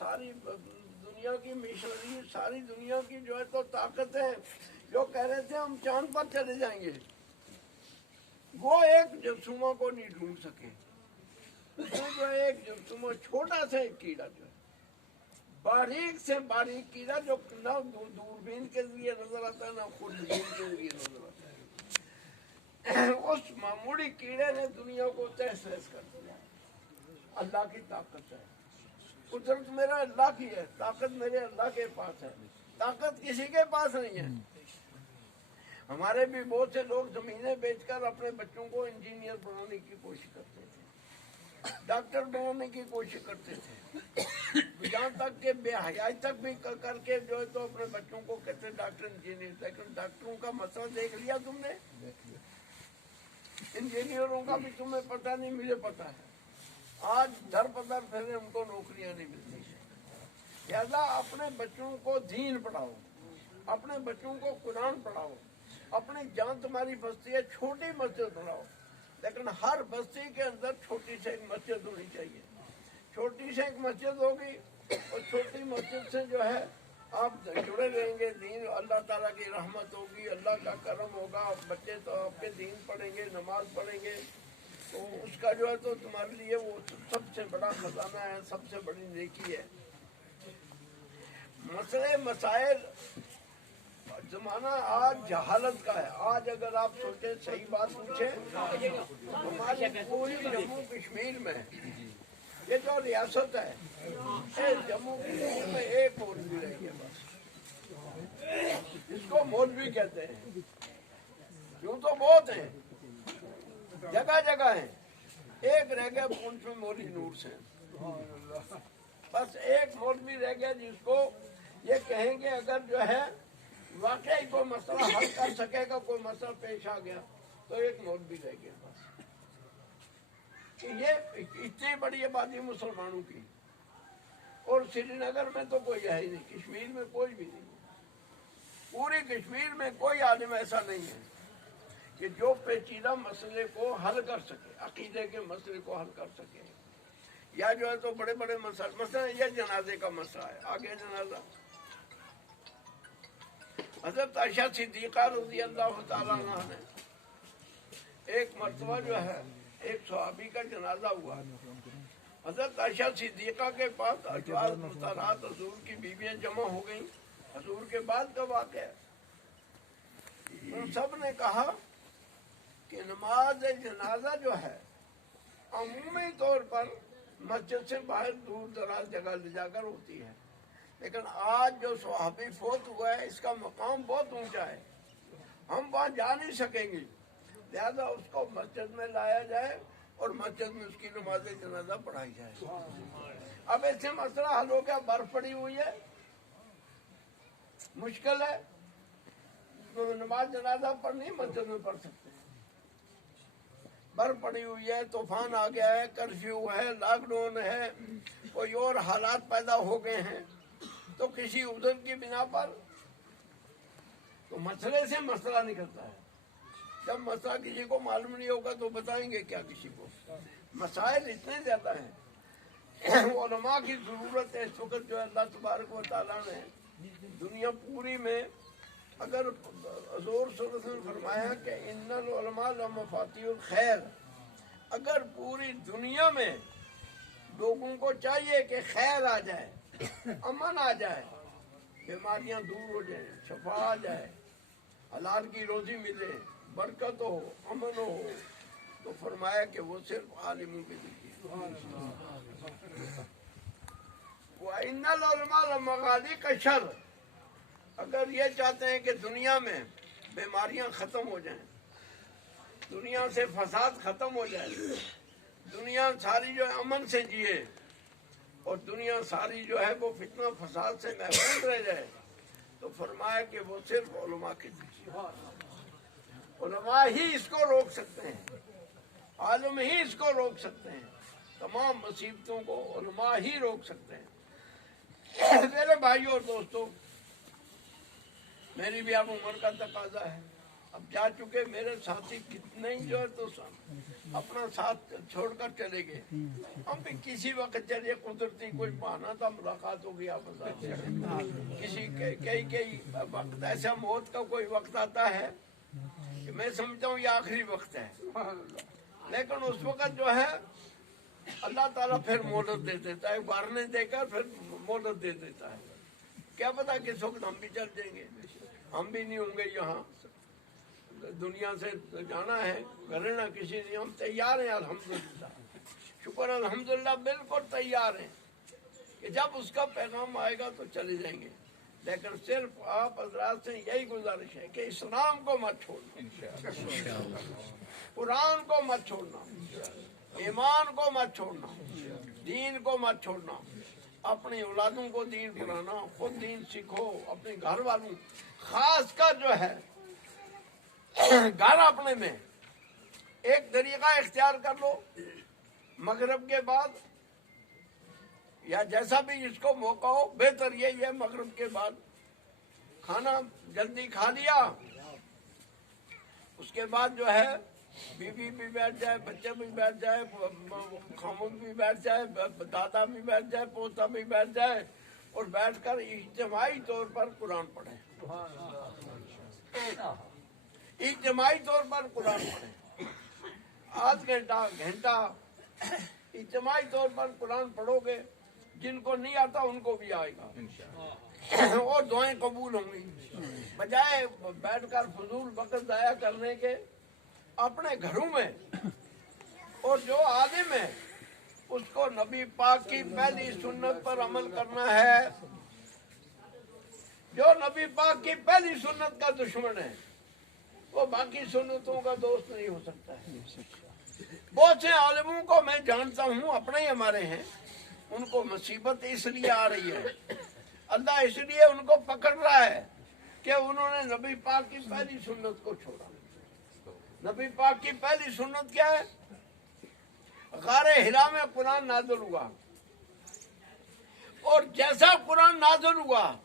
ساری دنیا کی مشنری، ساری دنیا کی جو ہے تو طاقتیں جو کہہ رہے تھے ہم چاند پر چلے جائیں گے، وہ ایک جرثومہ کو نہیں ڈھونڈ سکے۔ وہ جو ایک جرثومہ چھوٹا سا ایک کیڑا جو ہے، باریک سے باریک کیڑا جو نہ دوربین کے ذریعے نظر آتا ہے نہ خودبین کے ذریعے نظر آتا ہے، اس معمولی کیڑے نے دنیا کو تہس نہس کر دیا۔ اللہ کی طاقت ہے، قدرت میرا اللہ کی ہے، طاقت میرے اللہ کے پاس ہے، طاقت کسی کے پاس نہیں ہے۔ ہمارے بھی بہت سے لوگ زمینیں بیچ کر اپنے بچوں کو انجینئر بنانے کی کوشش کرتے تھے، ڈاکٹر بنانے کی کوشش کرتے تھے، یہاں تک کہ بے حیائی تک بھی کر کے جو ہے تو اپنے بچوں کو کہتے ڈاکٹر انجینئر۔ لیکن ڈاکٹروں کا مسئلہ دیکھ لیا تم نے؟ انجینئروں کا بھی تمہیں پتہ نہیں، مجھے پتہ ہے۔ آج در بدر پھر ان کو نوکریاں نہیں ملتی ہیں۔ لہذا اپنے بچوں کو دین پڑھاؤ، اپنے بچوں کو قرآن پڑھاؤ۔ اپنی جان تمہاری بستی ہے، چھوٹی مسجد بناؤ، لیکن ہر بستی کے اندر چھوٹی سے ایک مسجد ہونی چاہیے۔ چھوٹی سے ایک مسجد ہوگی، اور چھوٹی مسجد سے جو ہے آپ جڑے رہیں گے، دین اللہ تعالیٰ کی رحمت ہوگی، اللہ کا کرم ہوگا، بچے تو آپ کے دین پڑھیں گے، نماز پڑھیں گے، تو اس کا جو ہے تو تمہارے لیے وہ سب سے بڑا خزانہ ہے، سب سے بڑی نیکی ہے۔ مسئلے مسائل زمانہ آج جہالت کا ہے۔ آج اگر آپ سوچیں، صحیح بات پوچھیں، ہماری پوری جموں کشمیر میں یہ جو ریاست ہے، جموں کشمیر میں ایک مولوی رہ گیا بس، جس کو مولوی کہتے ہیں۔ یوں تو بہت ہیں، جگہ جگہ ہیں، ایک رہ گیا پونچھ میں مولوی نور سے، بس ایک مولوی رہ گیا جس کو یہ کہیں گے اگر جو ہے واقعی کوئی مسئلہ حل کر سکے گا، کوئی مسئلہ پیش آ گیا تو ایک مولوی رہ گیا بس۔ کہ یہ اتنی بڑی آبادی مسلمانوں کی، اور سری نگر میں تو کوئی ہے ہی نہیں، کشمیر میں کوئی بھی نہیں، پوری کشمیر میں کوئی عالم ایسا نہیں ہے کہ جو پیچیدہ مسئلے کو حل کر سکے، عقیدے کے مسئلے کو حل کر سکے، یا جو ہے تو بڑے بڑے مسائل، مثلا یہ جنازے کا مسئلہ ہے، آگے جنازہ حضرت عائشہ صدیقہ رضی اللہ تعالیٰ عنہ نے ایک مرتبہ جو ہے ایک صحابی کا جنازہ ہوا، حضرت عائشہ صدیقہ کے پاس ازواج مطہرات حضور کی بیویاں جمع ہو گئیں، حضور کے بعد کا واقعہ ہے۔ ان سب نے کہا کہ نماز جنازہ جو ہے عمومی طور پر مسجد سے باہر دور دراز جگہ لے جا کر ہوتی ہے، لیکن آج جو صحابی فوت ہوا ہے اس کا مقام بہت اونچا ہے، ہم وہاں جا نہیں سکیں گے، لہذا اس کو مسجد میں لایا جائے اور مسجد میں اس کی نماز جنازہ پڑھائی جائے۔ اب ایسے مسئلہ حل ہو گیا، برف پڑی ہوئی ہے، مشکل ہے، تو نماز جنازہ پڑھنی مسجد میں پڑھ سکتے ہیں۔ برف پڑی ہوئی ہے، طوفان آ گیا ہے، کرفیو ہے، لاک ڈاؤن ہے، کوئی اور حالات پیدا ہو گئے ہیں، تو کسی عذر کی بنا پر تو مسئلے سے مسئلہ نکلتا ہے۔ جب مسئلہ کسی کو معلوم نہیں ہوگا تو بتائیں گے کیا کسی کو؟ مسائل اتنے زیادہ ہیں، علماء کی ضرورت ہے اس وقت جو ہے۔ اللہ تبارک و تعالیٰ نے دنیا پوری میں، اگر حضور صلی اللہ علیہ وسلم نے فرمایا کہ ان العلماء لمفاتیح الخیر، اگر پوری دنیا میں لوگوں کو چاہیے کہ خیر آ جائے، امن آ جائے، بیماریاں دور ہو جائیں، شفا آ جائے، حلال کی روزی ملے، برکت ہو، امن ہو، تو فرمایا کہ وہ صرف عالموں کے ذریعے۔ وَإِنَّ الْعُلَمَاءَ لَمَغَالِقَ شَرٍّ، اگر یہ چاہتے ہیں کہ دنیا میں بیماریاں ختم ہو جائیں، دنیا سے فساد ختم ہو جائے، دنیا ساری جو ہے امن سے جیے، اور دنیا ساری جو ہے وہ فتنہ فساد سے محفوظ رہ جائے، تو فرمایا کہ وہ صرف علماء کے ذریعے۔ علماء ہی اس کو روک سکتے ہیں، عالم ہی اس کو روک سکتے ہیں، تمام مصیبتوں کو علماء ہی روک سکتے ہیں۔ میرے بھائیوں اور دوستوں، میری بھی اب عمر کا تقاضا ہے، अब जा चुके मेरे साथी कितने ही जो है तो अपना साथ छोड़कर चले गए। हम भी किसी वक्त चलिए, कुदरती कोई बहाना था, मुलाकात होगी आपस में। किसी कई वक्त ऐसा मौत का कोई वक्त आता है कि मैं समझता हूँ ये आखिरी वक्त है, लेकिन उस वक्त जो है अल्लाह ताला फिर मोहलत दे देता है, वारने देकर फिर मोहलत दे देता है। क्या पता किस वक्त हम भी चल जाएंगे, हम भी नहीं होंगे यहाँ, दुनिया से जाना है, करे ना किसी ने। हम तैयार हैं अल्हम्दुलिल्लाह, शुक्र अल्हम्दुलिल्लाह, बिल्कुल तैयार हैं कि जब उसका पैगाम आएगा तो चले जाएंगे। लेकिन सिर्फ आप हजरात से यही गुजारिश है कि इस्लाम को मत छोड़ना, कुरान को मत छोड़ना, ईमान को मत छोड़ना, दीन को मत छोड़ना। अपनी औलादों को दीन पढ़ाना, खुद दीन सीखो, अपने घर वालों, खासकर जो है घर अपने में एक तरीका इख्तियार कर लो, मगरिब के बाद या जैसा भी जिसको मौका हो, बेहतर यही है मगरिब के बाद खाना जल्दी खा लिया, उसके बाद जो है बीवी भी बैठ जाए, बच्चे भी बैठ जाए, खामुद भी बैठ जाए, दादा भी बैठ जाए, पोता भी बैठ जाए, और बैठकर इज्तिमाई तौर पर कुरान पढ़े, इज्तिमाई तौर पर कुरान पढ़े। आध घंटा इज्तिमाई तौर पर कुरान पढ़ोगे, जिनको नहीं आता उनको भी आएगा और दुआएं कबूल होंगी। बजाय बैठकर फजूल वक्त जाया करने के, अपने घरों में, और जो आलिम है उसको नबी पाक की पहली सुन्नत पर अमल करना है। जो नबी पाक की पहली सुन्नत का दुश्मन है वो बाकी सुन्नतों का दोस्त नहीं हो सकता है। बहुत से आलिमों को मैं जानता हूँ, अपने ही हमारे हैं, उनको मुसीबत इसलिए आ रही है, अल्लाह इसलिए उनको पकड़ रहा है कि उन्होंने नबी पाक की पहली सुन्नत को छोड़ा। नबी पाक की पहली सुन्नत क्या है? गारे हिरा में कुरान नाज़िल हुआ, और जैसा कुरान नाज़िल हुआ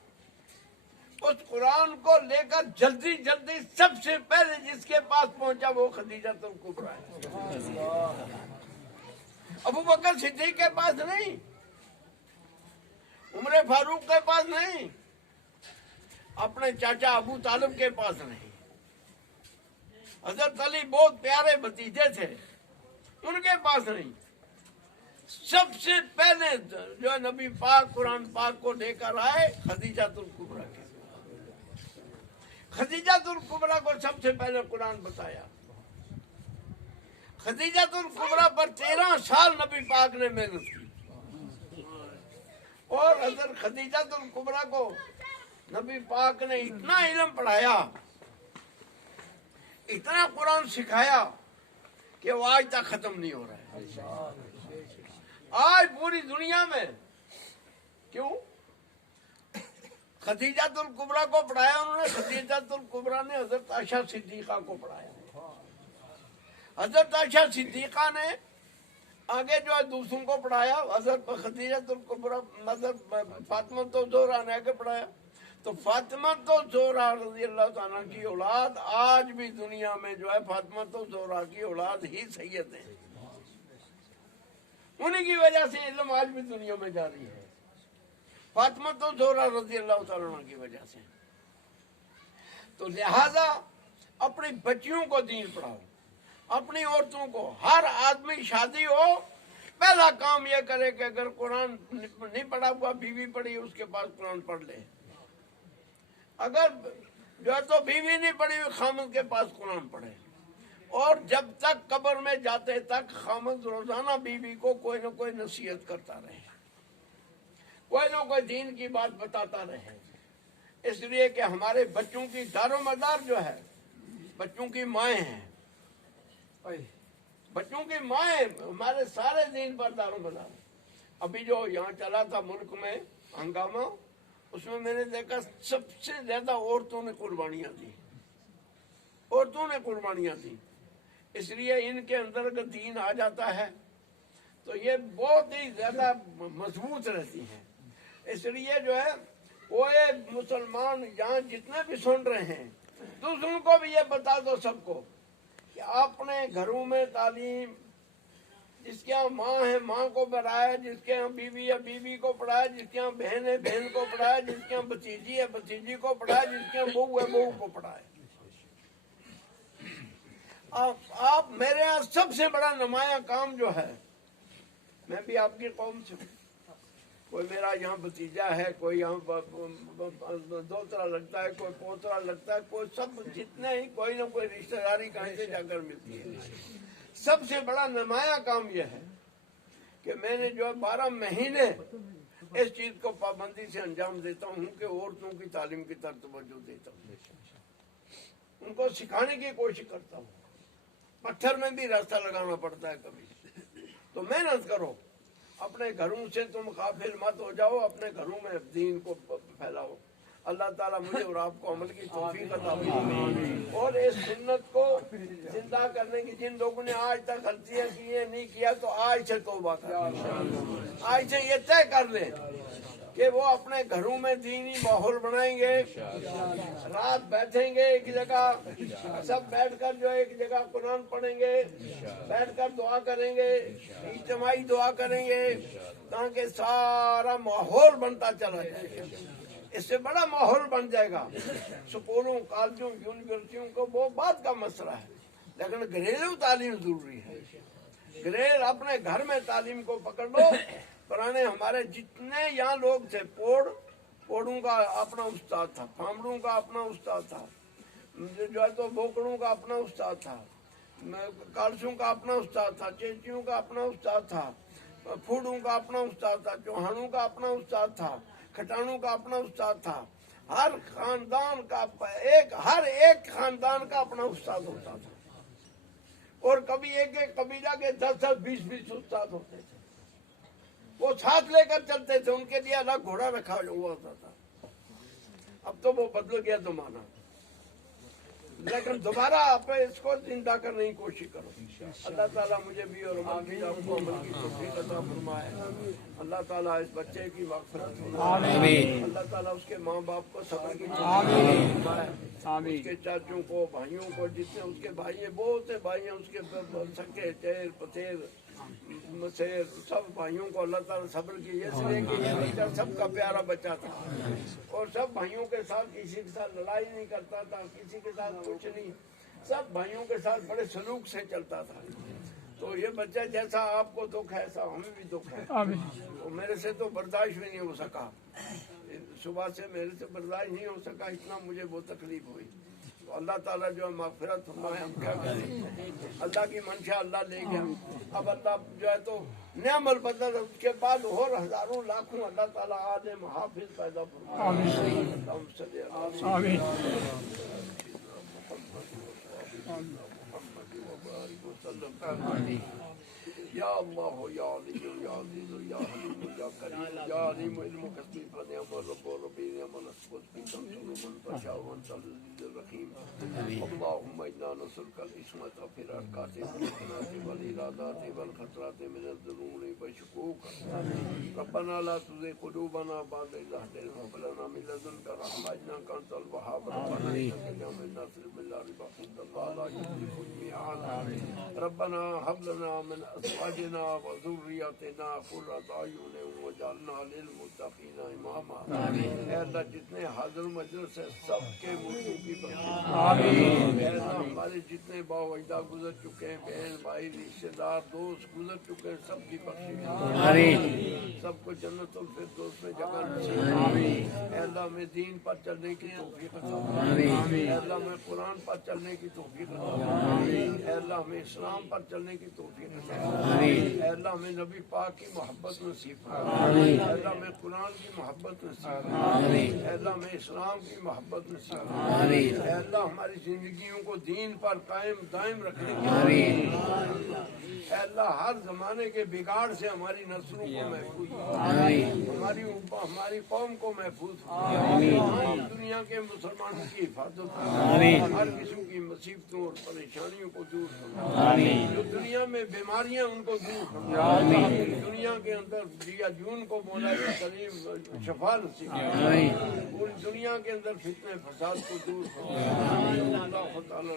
उस कुरान को लेकर जल्दी जल्दी सबसे पहले जिसके पास पहुंचा वो खदीजतुल कुबरा है। अबू बकर सिद्दीक के पास नहीं, उमर फारूक के पास नहीं, अपने चाचा अबू तालिब के पास नहीं। हजरत अली बहुत प्यारे भतीजे थे, उनके पास नहीं। सबसे पहले जो नबी पाक कुरान पाक को लेकर आए खदीजतुल कुबरा के, खदीजतुल कुबरा को सबसे पहले कुरान बताया। खदीजतुल कुबरा पर 13 साल नबी पाक ने मेहनत की, और हजरत खदीजतुल कुबरा को नबी पाक ने इतना इल्म पढ़ाया, इतना कुरान सिखाया कि वो आज तक खत्म नहीं हो रहा है। आज पूरी दुनिया में क्यों? खदीजतुल कुबरा को पढ़ाया उन्होंने। खदीजतुल कुबरा ने हजरत आयशा सिद्दीका को पढ़ाया। हजरत आयशा सिद्दीका ने आगे जो है दूसरों को पढ़ाया। हजरत खदीजतुल कुबरा हजरत फातिमा तो ज़ोहरा ने आगे पढ़ाया। तो फातिमा तो ज़ोहरा रज़ी अल्लाह ताला की औलाद आज भी दुनिया में जो है फातिमा तो ज़ोहरा की औलाद ही सैयद है। उन्हीं की वजह से इल्म आज भी दुनिया में जारी है, फातिमा तो ज़ोहरा रज़ी अल्लाह ताला की वजह से। तो लिहाजा अपनी बच्चियों को दीन पढ़ाओ, अपनी औरतों को। हर आदमी शादी हो पहला काम यह करे कि अगर कुरान नहीं पढ़ा हुआ, बीवी पढ़ी उसके पास कुरान पढ़ ले। अगर जो है तो बीवी नहीं पढ़ी हुई, खामद के पास कुरान पढ़े। और जब तक कब्र में जाते तक खामद रोजाना बीवी को कोई न कोई नसीहत करता रहे, कोई न कोई दीन की बात बताता रहे। इसलिए कि हमारे बच्चों की दारोमदार जो है बच्चों की माएँ हैं, बच्चों की माएँ हमारे सारे दीन पर दारोमदार। अभी जो यहाँ चला था मुल्क में हंगामा, उसमें मैंने देखा सबसे ज्यादा औरतों ने कुर्बानियां दी, औरतों ने कुर्बानियां दी। इसलिए इनके अंदर अगर दीन आ जाता है तो ये बहुत ही ज्यादा मजबूत रहती हैं। इसलिए जो है कोई मुसलमान यहाँ जितने भी सुन रहे हैं दूसरों को भी ये बता दो सबको कि अपने घरों में तालीम, जिसके यहाँ माँ है माँ को पढ़ाए, जिसके यहाँ बीवी है बीवी को पढ़ाए, जिसके यहाँ बहन है बहन को पढ़ाए, जिसके यहाँ भतीजी है भतीजी को पढ़ाए, जिसके यहाँ बहू है बहू को पढ़ाए। आप मेरे यहाँ सबसे बड़ा नुमाया काम जो है, मैं भी आपकी कौम से हूँ, कोई मेरा यहाँ भतीजा है, कोई यहाँ दोतरा लगता है, कोई पोतरा लगता है, कोई सब जितने ही कोई ना कोई रिश्तेदारी कहीं से जाकर मिलती है। सबसे बड़ा नुमाया काम यह है कि मैंने जो 12 महीने इस चीज को पाबंदी से अंजाम देता हूँ कि औरतों की तालीम की तरफ तवज्जो देता हूँ, उनको सिखाने की कोशिश करता हूँ। पत्थर में भी रास्ता लगाना पड़ता है कभी, तो मेहनत करो, अपने घरों से तुम काफिल मत हो जाओ, अपने घरों में दीन को फैलाओ। अल्लाह ताला मुझे और आपको अमल की तौफीक अता फरमाए और इस सुन्नत को जिंदा करने की, जिन लोगों ने आज तक गलतियां की है नहीं किया तो आज से तौबा करें, आज से ये तय कर लें कि वो अपने घरों में दीनी माहौल बनाएंगे, रात बैठेंगे एक जगह, सब बैठकर जो एक जगह कुरान पढ़ेंगे, बैठकर दुआ करेंगे, इज्तिमाई दुआ करेंगे, ताकि सारा माहौल बनता चला जाए। इससे बड़ा माहौल बन जाएगा। स्कूलों कॉलेजों यूनिवर्सिटियों को वो बात का मसला है, लेकिन घरेलू तालीम जरूरी है। घरेल अपने घर में तालीम को पकड़ लो। पुराने हमारे जितने यहाँ लोग थे, पोड़ों का अपना उस्ताद था, फामड़ों का अपना उस्ताद था, जो है तो बोकड़ों का अपना उस्ताद था, कालसों का अपना उस्ताद था, चेचियों का अपना उस्ताद था, फूडों का अपना उस्ताद था, चौहानों का अपना उस्ताद था, खटानों का अपना उस्ताद था। हर खानदान का हर एक खानदान का अपना उस्ताद होता था और कभी एक एक कबीला के 10-10, 20-20 उस्ताद होते थे। वो साथ लेकर चलते थे, उनके लिए अलग घोड़ा रखा हुआ होता था। अब तो वो बदल गया जमाना, लेकिन दोबारा आप इसको जिंदा करने की कोशिश करो। अल्लाह ताला मुझे भी और आपको अमल की तौफीक अता फरमाए। अल्लाह ताला इस बच्चे की मग़फ़िरत फरमाए। अल्लाह ताला उसके माँ बाप को सब्र की तौफीक फरमाए। उसके चाचों को, भाइयों को, जितने उसके भाई हैं, बहुत से भाई हैं उसके, सके चेर पतेर मसेर, सब भाइयों को अल्लाह ताला सब्र की, इसलिए कि ये बच्चा सबका प्यारा बच्चा था और सब भाइयों के साथ, किसी के साथ लड़ाई नहीं करता था, किसी के साथ कुछ नहीं, सब भाइयों के साथ बड़े सलूक से चलता था। तो ये बच्चा जैसा आपको दुख है ऐसा हमें भी दुख है। तो मेरे से तो बर्दाश्त भी नहीं हो सका, सुबह से मेरे से बर्दाश्त नहीं हो सका, इतना मुझे वो तकलीफ हुई। तो अल्लाह ताला जो है मग़फ़िरत फरमाए। हम क्या करें, अल्लाह की मंशा अल्लाह ले गया। अब अल्लाह जो है तो नेमल बदल, उसके बाद और हजारों लाखों अल्लाह ताला आलिम हाफिज पैदा फरमाए। या अल्लाह या अली या अज़ीज़ या हलीम या करीम या अलीम इल्म कसबी फनियम रब्ब रब्बी नियमल अस्बत भी तंसुरुल बशावन तल्लिल रहीम। अल्लाहुम्मा इन्ना नसअलुकल इस्मत फिल अरकाति वल इरादाति वल खतराति मिनल ज़ुनूनि व शुकूक। रब्बना ला तुज़िग़ क़ुलूबना बअद इज़ हदैतना व हब लना मिन लदुनका रहमह इन्नका अंतल वहाब। रब्बना इन्नका मिन्ना बिल्लाह रिबा ला युखलिफुल मिआद। रब्बना हब लना मिन अज़वाजिना व ज़ुर्रिय्यतिना क़ुर्रता अयुन वजअलना लिलमुत्तक़ीना इमामा। ऐ अल्लाह जितने हाज़िर मजलिस है सबके मुर्दों की बख्शिश आमीन। ऐ अल्लाह हमारे जितने बावजदा गुजर चुके हैं, बहन भाई रिश्तेदार दोस्त गुजर चुके हैं, सबकी बख्शिश आमीन। सबको जन्नतुल फिरदौस में जगह नसीब आमीन। ऐ अल्लाह में दीन पर चलने की तौफीक अता आमीन। ऐ अल्लाह में कुरान पर चलने की तौफीक अता आमीन। ऐ अल्लाह में इस्लाम पर चलने की तौफीक अता आमीन। ऐ अल्लाह में नबी पाक की मोहब्बत नसीब आमीन। ऐ अल्लाह में कुरान की मोहब्बत नसीब आमीन। ऐ अल्लाह में इस्लाम की मोहब्बत नसीब आमीन। ऐ अल्लाह हमारी जिंदगियों को दीन पर कायम दायम रखने की आमीन। ऐ अल्लाह हर जमाने के बिगाड़ से हमारी नस्लों को महफूज आमीन। हमारी कौम को महफूज دنیا کے مسلمانوں کی حفاظت ہر قسم کی مصیبتوں اور پریشانیوں کو دور فرما جو دنیا میں بیماریاں ان کو دور فرما دنیا کے اندر دیا جون کو مولا کریم شفا نصیب پوری دنیا کے اندر فتنہ فساد کو دور فرما اللہ تعالی